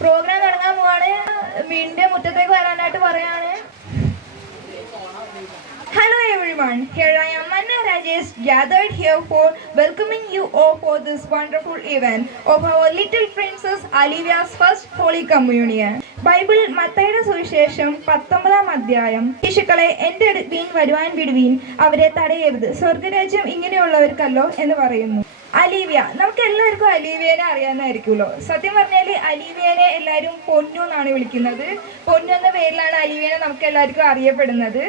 Programme തുടങ്ങാൻ പോവാണ്. വീടിന്റെ മുറ്റത്തേക്ക് വരാനായിട്ട് പറയാണ്. Hello everyone, here I am Manna Rajesh, gathered here for welcoming you all for this wonderful event of our little princess Olivia's first Holy Communion. Bible മത്തായിയുടെ സുവിശേഷം 19-ാം അധ്യായം, ശിശുക്കളെ എൻ്റെ അടുത്ത് വരുവാൻ വിടുവീൻ, അവരെ തടയരുത്, സ്വർഗരാജ്യം ഇങ്ങനെയുള്ളവർക്കല്ലോ എന്ന് പറയുന്നു. അലീവിയ, നമുക്ക് എല്ലാവർക്കും അലീവിയനെ അറിയാവുന്നതായിരിക്കുമല്ലോ. സത്യം പറഞ്ഞാൽ അലീവിയനെ എല്ലാവരും പൊന്നു എന്നാണ് വിളിക്കുന്നത്. പൊന്നു എന്ന പേരിലാണ് അലീവിയനെ നമുക്ക് എല്ലാവർക്കും അറിയപ്പെടുന്നത്.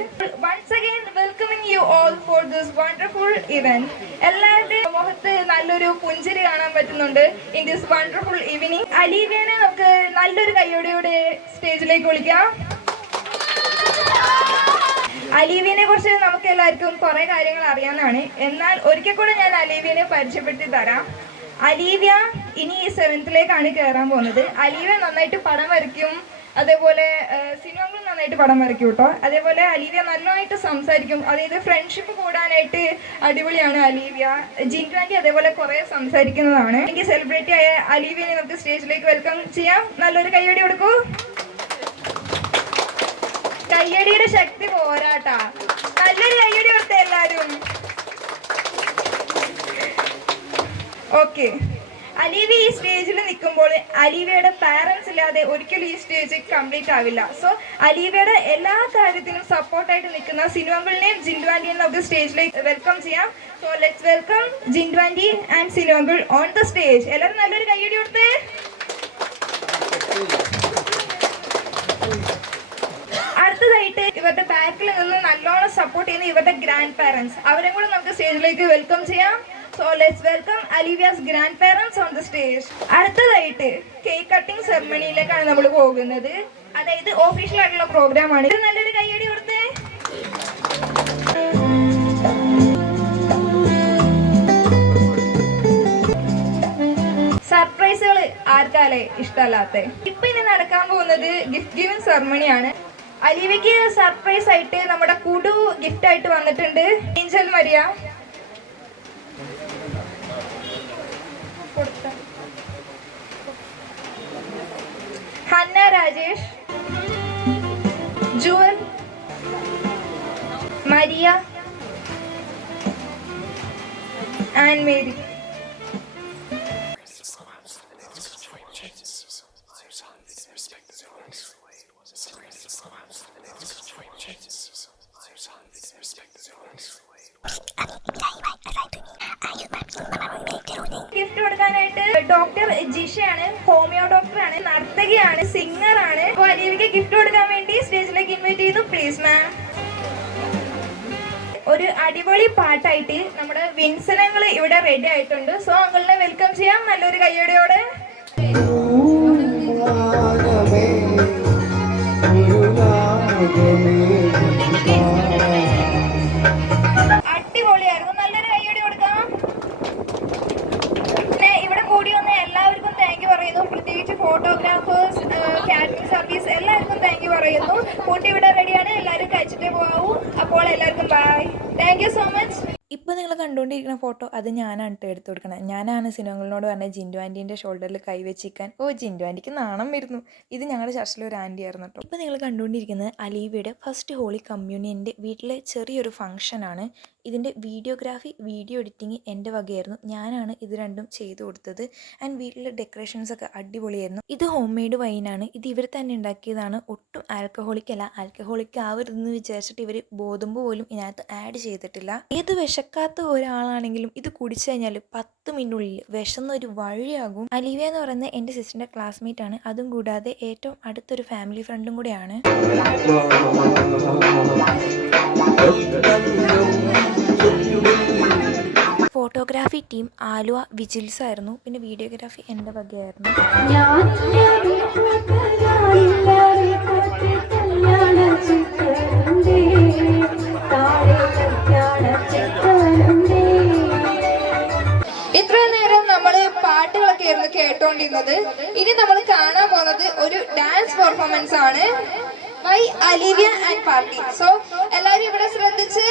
Once again welcoming you all for this wonderful event. എല്ലാവരുടെയും മുഖത്ത് നല്ലൊരു പുഞ്ചിരി കാണാൻ പറ്റുന്നുണ്ട് ഇൻ ദിസ് വണ്ടർഫുൾ ഈവനിങ്. അലീവിയനെ നമുക്ക് നല്ലൊരു കൈയോടെയോടെ സ്റ്റേജിലേക്ക് വിളിക്കാം. അലീവിയനെ കുറിച്ച് നമുക്ക് എല്ലാവർക്കും കുറെ കാര്യങ്ങൾ അറിയാവുന്നതാണ്. എന്നാൽ ഒരിക്കൽ കൂടെ ഞാൻ അലീവിയനെ പരിചയപ്പെടുത്തി തരാം. അലീവിയ ഇനി 7th കയറാൻ പോകുന്നത്. അലീവിയ നന്നായിട്ട് പടം വരയ്ക്കും, അതേപോലെ സിനിമകളും നന്നായിട്ട് പടം വരയ്ക്കും കേട്ടോ. അതേപോലെ അലീവിയ നന്നായിട്ട് സംസാരിക്കും. അതായത് ഫ്രണ്ട്ഷിപ്പ് കൂടാനായിട്ട് അടിപൊളിയാണ് അലീവിയ. ജിൻഡു അതേപോലെ കുറെ സംസാരിക്കുന്നതാണ്. എനിക്ക് സെലിബ്രിറ്റി ആയ അലീവിയനെ നമുക്ക് സ്റ്റേജിലേക്ക് വെൽക്കം ചെയ്യാം. നല്ലൊരു കൈയടി കൊടുക്കൂ. കയ്യടിയുടെ ശക്തി പോരാട്ടാ, നല്ലൊരു കയ്യടി കൊടുത്ത എല്ലാരും. ഓക്കെ, അലീവി ഈ സ്റ്റേജിൽ നിൽക്കുമ്പോൾ അലീവയുടെ പാരൻസ് ഇല്ലാതെ ഒരിക്കലും ഈ സ്റ്റേജ് കംപ്ലീറ്റ് ആവില്ല. സോ അലീവയുടെ എല്ലാ കാര്യത്തിനും സപ്പോർട്ടായിട്ട് നിൽക്കുന്ന സിനുവങ്കിളിനെയും ജിൻഡു ആന്റിയെയും നമുക്ക് സ്റ്റേജിലേക്ക് വെൽക്കം ചെയ്യാം. So let's welcome Jindu aunty and Sinu uncle on the stage. എല്ലാവരും നല്ലൊരു കയ്യടി കൊടുത്തേ. അടുത്തതായിട്ട് ഇവരുടെ ബാക്കിൽ നിന്ന് നല്ലോണം സപ്പോർട്ട് ചെയ്യുന്ന ഇവരുടെ ഗ്രാൻഡ് പാരൻസ്, അവരെ കൂടെ നമുക്ക് സ്റ്റേജിലേക്ക് വെൽക്കം ചെയ്യാം. So let's welcome Alivia's grandparents on the stage. അടുത്തതായിട്ട് കേക്ക് കട്ടിംഗ് സെറമണിയിലേക്കാണ് നമ്മൾ പോകുന്നത്. അതായത് ഒഫീഷ്യൽ ആയിട്ടുള്ള പ്രോഗ്രാം ആണ്. ഇത് നല്ലൊരു കയ്യടി കൊടുത്തേ. സർപ്രൈസുകൾ ആർക്കാലേ ഇഷ്ടമല്ലാത്ത. ഇപ്പൊ ഇനി നടക്കാൻ പോകുന്നത് ഗിഫ്റ്റ് ഗിവിംഗ് സെറമണിയാണ്. അലീവയ്ക്ക് സർപ്രൈസ് ആയിട്ട് നമ്മുടെ കുടു ഗിഫ്റ്റ് ആയിട്ട് വന്നിട്ടുണ്ട്. Angel Maria Hannah Rajesh, Jewel, Maria and Mary. Gift കൊടുക്കാനായിട്ട് ഡോക്ടർ ജിഷയാണ്, ഹോമിയോ ഡോക്ടറാണ്, നർത്തകിയാണ്, സിംഗറാണ്. അപ്പോൾ അലീവിക്ക് ഗിഫ്റ്റ് കൊടുക്കാൻ വേണ്ടി സ്റ്റേജിലേക്ക് ഇൻവൈറ്റ് ചെയ്തു. പ്ലീസ് മാം. ഒരു അടിപൊളി പാട്ടായിട്ട് നമ്മുടെ വിൻസനങ്ങൾ ഇവിടെ റെഡി ആയിട്ടുണ്ട്. സോ അങ്കിളിനെ വെൽക്കം ചെയ്യാം നല്ലൊരു കയ്യടിയോടെ. അടിപൊളിയായിരുന്നു, നല്ലൊരു കയ്യടി കൊടുക്കാം. പിന്നെ ഇവിടെ കൂടി വന്ന എല്ലാവർക്കും താങ്ക് യു പറയുന്നു. പ്രത്യേകിച്ച് ഫോട്ടോഗ്രാഫേഴ്സ്, കാറ്ററിംഗ് സർവീസ് എല്ലാവർക്കും താങ്ക് യു പറയുന്നു. ഫുഡ് ഇവിടെ റെഡിയാണ്, എല്ലാവരും കഴിച്ചിട്ടേ പോകാവൂ. അപ്പോൾ എല്ലാവർക്കും bye, thank you so much. ഇപ്പോൾ നിങ്ങൾ കണ്ടുകൊണ്ടിരിക്കുന്ന ഫോട്ടോ അത് ഞാനാണ് കേട്ടോ എടുത്തു കൊടുക്കണം. ഞാനാണ് സിനുവങ്കിളിനോട് പറഞ്ഞത് ജിൻഡു ആൻറ്റീൻ്റെ ഷോൾഡറിൽ കൈവച്ചിക്കാൻ. ജിൻഡു ആൻറ്റിക്ക് നാണം വരുന്നു. ഇത് ഞങ്ങളുടെ ചർച്ചിലെ ഒരു ആൻറ്റി ആയിരുന്നു കേട്ടോ. ഇപ്പോൾ നിങ്ങൾ കണ്ടുകൊണ്ടിരിക്കുന്നത് അലീവയുടെ ഫസ്റ്റ് ഹോളി കമ്മ്യൂണിയൻ്റെ വീട്ടിലെ ചെറിയൊരു ഫംഗ്ഷനാണ്. ഇതിൻ്റെ വീഡിയോഗ്രാഫി, വീഡിയോ എഡിറ്റിങ് എൻ്റെ വകയായിരുന്നു. ഞാനാണ് ഇത് രണ്ടും ചെയ്തു കൊടുത്തത്. ആൻഡ് വീട്ടിലെ ഡെക്കറേഷൻസൊക്കെ അടിപൊളിയായിരുന്നു. ഇത് ഹോം മെയ്ഡ് വൈനാണ്. ഇത് ഇവർ തന്നെ ഉണ്ടാക്കിയതാണ്. ഒട്ടും ആൽക്കഹോളിക് അല്ല. ആൽക്കഹോളിക് ആവരുതെന്ന് വിചാരിച്ചിട്ട് ഇവർ ഗോതമ്പ് പോലും ഇതിനകത്ത് ആഡ് ചെയ്തിട്ടില്ല. ഏത് വിശക്കാത്ത ഒരാളാണെങ്കിലും ഇത് കുടിച്ചു കഴിഞ്ഞാൽ 10 മിനിറ്റിനുള്ളിൽ വിശന്നൊരു വഴിയാകും. അലീവിയ എന്ന് പറയുന്നത് എൻ്റെ സിസ്റ്ററിൻ്റെ ക്ലാസ്മേറ്റ് ആണ്. അതും കൂടാതെ ഏറ്റവും അടുത്തൊരു ഫാമിലി ഫ്രണ്ടും കൂടെയാണ്. ഫോട്ടോഗ്രാഫി ടീം ആലുവ വിജിൽസ് ആയിരുന്നു. പിന്നെ വീഡിയോഗ്രാഫി എൻ്റെ വകയായിരുന്നു. ഇത്രയും നേരം നമ്മൾ പാട്ടുകളൊക്കെ ആയിരുന്നു കേട്ടോണ്ടിരുന്നത്. ഇനി നമ്മൾ കാണാൻ പോകുന്നത് ഒരു ഡാൻസ് പെർഫോമൻസ് ആണ്. By Alivia and party. So എല്ലാവരും ഇവിടെ ശ്രദ്ധിച്ച്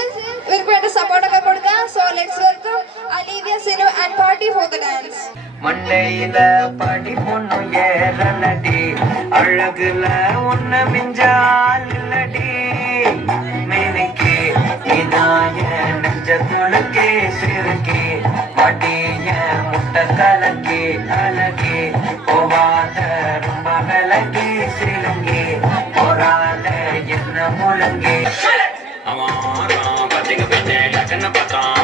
ഇവർക്ക് വേണ്ട സപ്പോർട്ടൊക്കെ കൊടുക്കുക. So let's welcome Alivia, Sinu and party for the dance. மண்டையில படி பொண்ணு ஏறலடி, அழகுல உன்ன மிஞ்சால் இல்லடி, மேனிக்கு இதாய நெஞ்ச துளக்கே சிறுக்கி, மடிய முட்டை கலக்கி அழகி, போவாத ரொம்ப விலகி சிலுங்கி, போரால என்ன முழங்கி பத்திக்கு பத்தே டக்குன்னு பார்த்தோம்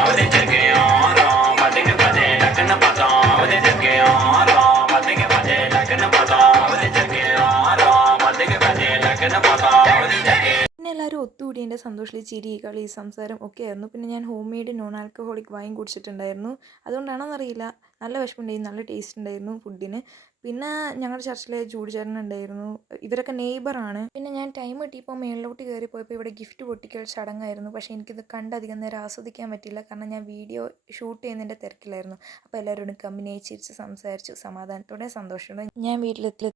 പിന്നെ എല്ലാവരും ഒത്തുകൂടി എൻ്റെ സന്തോഷത്തിൽ ചിരി കളി സംസാരം ഒക്കെ ആയിരുന്നു. പിന്നെ ഞാൻ home made non alcoholic wine കുടിച്ചിട്ടുണ്ടായിരുന്നു. അതുകൊണ്ടാണെന്നറിയില്ല, നല്ല വിഷമമുണ്ടായിരുന്നു, നല്ല ടേസ്റ്റ് ഉണ്ടായിരുന്നു ഫുഡിന്. പിന്നെ ഞങ്ങളുടെ ചർച്ചിലെ ജൂഡ് ചേട്ടൻ ഉണ്ടായിരുന്നു. ഇവരൊക്കെ നെയ്ബറാണ്. പിന്നെ ഞാൻ ടൈം കിട്ടിയപ്പോൾ മേളിലോട്ട് കയറി പോയപ്പോൾ ഇവിടെ ഗിഫ്റ്റ് പൊട്ടിക്കൽ ചടങ്ങായിരുന്നു. പക്ഷേ എനിക്കിത് കണ്ടധികം നേരം ആസ്വദിക്കാൻ പറ്റിയില്ല, കാരണം ഞാൻ വീഡിയോ ഷൂട്ട് ചെയ്യുന്നതിൻ്റെ തിരക്കിലായിരുന്നു. അപ്പോൾ എല്ലാവരോടും കമ്പനി ചിരിച്ച് സംസാരിച്ചു സമാധാനത്തോടെ സന്തോഷത്തോടെ ഞാൻ വീട്ടിലെത്തി.